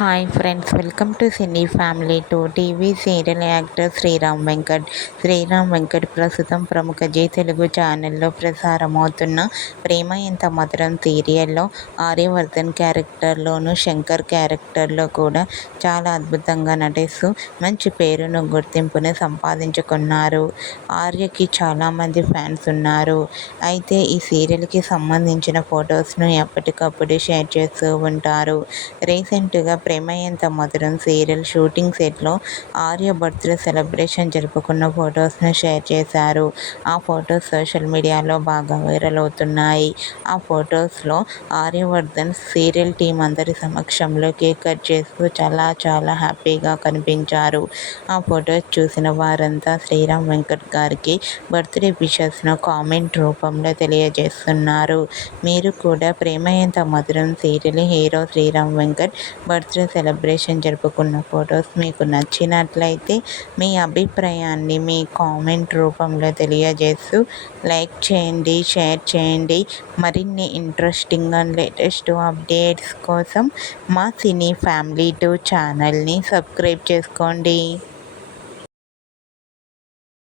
Hi friends, welcome to cine family two. TV serial actor Sriram Venkat. Sriram Venkat ప్రస్తుతం ప్రముఖ G Telugu ఛానల్లో ప్రసారమవుతున్న ప్రేమ ఎంత మధురం సీరియల్లో ఆర్యవర్ధన్ క్యారెక్టర్లోను, శంకర్ క్యారెక్టర్లో కూడా చాలా అద్భుతంగా నటిస్తూ మంచి పేరును, గుర్తింపును సంపాదించుకున్నారు. ఆర్యకి చాలామంది ఫ్యాన్స్ ఉన్నారు. అయితే ఈ సీరియల్కి సంబంధించిన ఫొటోస్ను ఎప్పటికప్పుడు షేర్ చేస్తూ ఉంటారు. రీసెంట్గా ప్రేమ ఎంత మధురం సీరియల్ షూటింగ్ సెట్లో ఆర్య బర్త్డే సెలబ్రేషన్ జరుపుకున్న ఫొటోస్ను షేర్ చేశారు. ఆ ఫొటోస్ సోషల్ మీడియాలో బాగా వైరల్ అవుతున్నాయి. ఆ ఫొటోస్లో ఆర్యవర్ధన్ సీరియల్ టీం అందరి సమక్షంలో కేక్ కట్ చేస్తూ చాలా హ్యాపీగా కనిపించారు. ఆ ఫొటోస్ చూసిన వారంతా శ్రీరామ్ వెంకట్ గారికి బర్త్డే విషెస్ను కామెంట్ రూపంలో తెలియజేస్తున్నారు. మీరు కూడా Prema Entha Madhuram serial hero Sriram Venkat birthday celebration జరుపుకున్న ఫొటోస్ మీకు నచ్చినట్లయితే మీ అభిప్రాయాన్ని మీ కామెంట్ రూపంలో తెలియజేస్తూ లైక్ చేయండి, షేర్ చేయండి. మరిన్ని ఇంట్రెస్టింగ్ అండ్ లేటెస్ట్ అప్డేట్స్ కోసం మా సినీ ఫ్యామిలీ 2 ఛానల్ని సబ్స్క్రైబ్ చేసుకోండి.